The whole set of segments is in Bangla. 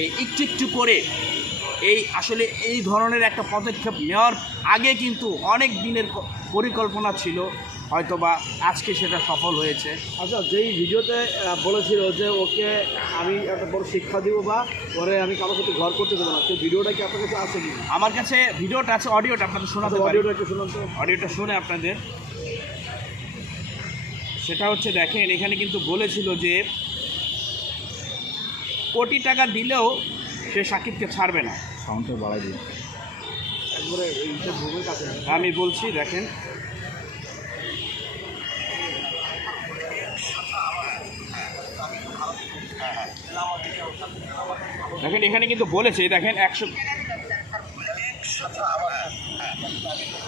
এই একটু একটু করে এই আসলে এই ধরনের একটা পদক্ষেপ নেওয়ার আগে কিন্তু অনেক দিনের পরিকল্পনা ছিল হয়তোবা আজকে সেটা সফল হয়েছে। আচ্ছা যেই ভিডিওতে বলেছিল যে ওকে আমি একটা বড় শিক্ষা দিব বা পরে আমি কারোর সাথে ঘর করতে দেবো না সেই ভিডিওটা কি আপনার কাছে আছে কি? আমার কাছে ভিডিওটা আছে অডিওটা আপনাদের শোনাতে পারি। অডিওটা একটু শুনুন তো। অডিওটা শুনে আপনাদের। সেটা হচ্ছে দেখেন এখানে কিন্তু বলেছিল যে কোটি টাকা দিলেও সে সাকিবকে ছাড়বে না। সাউন্ডটা বাড়াই দিন। আমি বলছি দেখেন। দেখেন এখানে কিন্তু বলেছে দেখেন একশো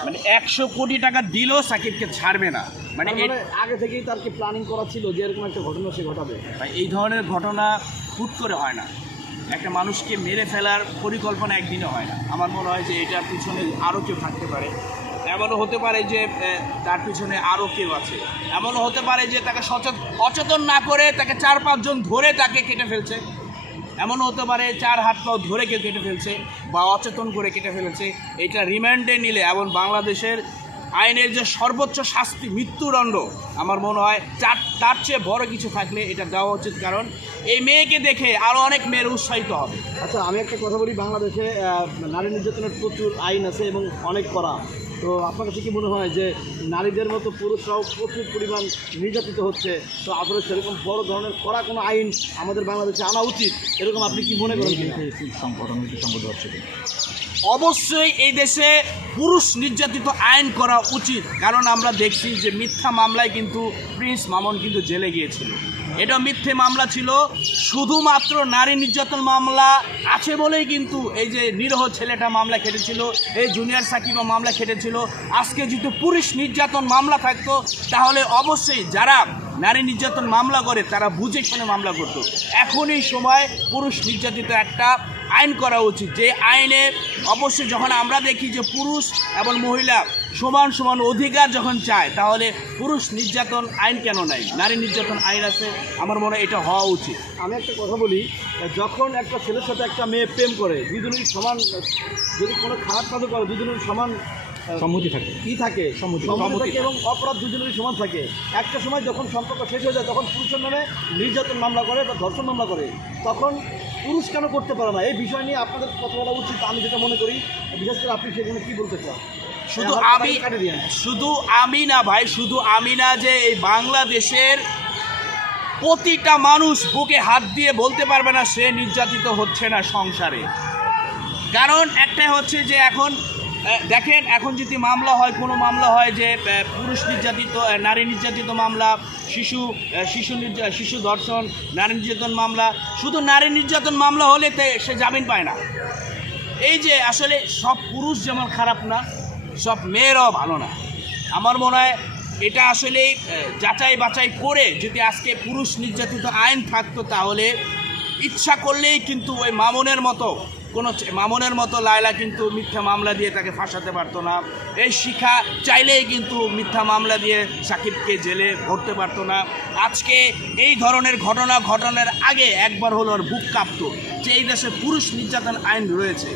মানে একশো কোটি টাকা দিলেও সাকিবকে ছাড়বে না। মানে মানে আগে থেকেই তার কি প্ল্যানিং করা ছিল যে এরকম একটা ঘটনা সে ঘটাবে? এই ধরনের ঘটনা হুট করে হয় না। একটা মানুষকে মেরে ফেলার পরিকল্পনা একদিনে হয় না। আমার মনে হয় যে এটার পিছনে আরও কেউ থাকতে পারে। এমনও হতে পারে যে তার পিছনে আরও কেউ আছে। এমনও হতে পারে যে তাকে সচেতন অচেতন না করে তাকে চার পাঁচজন ধরে তাকে কেটে ফেলছে। এমনও হতে পারে চার হাত পাও ধরে কেউ কেটে ফেলছে বা অচেতন করে কেটে ফেলেছে। এটা রিমান্ডে নিলে এবং বাংলাদেশের আইনের যে সর্বোচ্চ শাস্তি মৃত্যুদণ্ড আমার মনে হয় চার তার চেয়ে বড় কিছু থাকলে এটা দেওয়া উচিত। কারণ এই মেয়েকে দেখে আরও অনেক মেয়ের উৎসাহিত হবে। আচ্ছা আমি একটা কথা বলি বাংলাদেশে নারী নির্যাতনের প্রচুর আইন আছে এবং অনেক করা। তো আপনার কাছে কি মনে হয় যে নারীদের মতো পুরুষরাও প্রচুর পরিমাণ নির্যাতিত হচ্ছে? তো আসলে সেরকম বড় ধরনের করা কোনো আইন আমাদের বাংলাদেশে আনা উচিত? এরকম আপনি কি মনে করেন? সংগঠন হচ্ছে? অবশ্যই এই দেশে পুরুষ নির্যাতিত আইন করা উচিত। কারণ আমরা দেখছি যে মিথ্যা মামলায় কিন্তু প্রিন্স মামুন কিন্তু জেলে গিয়েছিল। এটা মিথ্যে মামলা ছিল, শুধুমাত্র নারী নির্যাতন মামলা আছে বলেই কিন্তু এই যে নিরহ ছেলেটা মামলা খেটেছিল, এই জুনিয়র সাকিবা মামলা খেটেছিল। আজকে যদি পুরুষ নির্যাতন মামলা থাকতো, তাহলে অবশ্যই যারা নারী নির্যাতন মামলা করে, তারা বুঝে শুনে মামলা করতো। এখনই সময় পুরুষ নির্যাতিত একটা আইন করা উচিত। যে আইনে অবশ্যই যখন আমরা দেখি যে পুরুষ এবং মহিলা সমান সমান অধিকার যখন চায়, তাহলে পুরুষ নির্যাতন আইন কেন নাই? নারী নির্যাতন আইন আছে, আমার মনে হয় এটা হওয়া উচিত। আমি একটা কথা বলি, যখন একটা ছেলের সাথে একটা মেয়ে প্রেম করে দুজনেরই সমান, যদি কোনো খারাপ কাজও করে দুজনের সমান সম্মতি থাকে। কি থাকে? সম্মতি। থাকে। এবং অপরাধ দুজনেরই সমান থাকে। একটা সময় যখন সম্পর্ক শেষ হয়ে যায় তখন পুরুষের নামে নির্যাতন মামলা করে বা ধর্ষণ মামলা করে। তখন পুরুষ কেন করতে পারে না? এই বিষয় নিয়ে আপনাদের কথা বলা উচিত। আমি যেটা মনে করি বিশেষ করে আপনি সেখানে কি বলতে চান? শুধু আমি কাটিয়ে দিয়েন। শুধু আমি না ভাই শুধু আমি না যে এই বাংলাদেশের প্রতিটা মানুষ বুকে হাত দিয়ে বলতে পারবে না সে নির্যাতিত হচ্ছে না সংসারে। কারণ একটাই হচ্ছে যে এখন দেখেন, এখন যদি মামলা হয়, কোনো মামলা হয় যে পুরুষ নির্যাতিত নারী নির্যাতিত মামলা, শিশু শিশু শিশু ধর্ষণ, নারী নির্যাতন মামলা, শুধু নারী নির্যাতন মামলা হলে সে জামিন পায় না। এই যে, আসলে সব পুরুষ যেমন খারাপ না, সব মেয়েরাও ভালো না। আমার মনে হয় এটা আসলে যাচাই বাছাই করে যদি আজকে পুরুষ নির্যাতিত আইন থাকতো তাহলে ইচ্ছা করলেই কিন্তু ওই মামুনের মতো কোনো মামনের মতো লায়লা কিন্তু মিথ্যা মামলা দিয়ে তাকে ফাঁসাতে পারতো না। এই শিখা চাইলেই কিন্তু মিথ্যা মামলা দিয়ে সাকিবকে জেলে ভরতে পারতো না। আজকে এই ধরনের ঘটনা ঘটনার আগে একবার হলো আর বুক কাঁপত যে এই দেশে পুরুষ নির্যাতন আইন রয়েছে।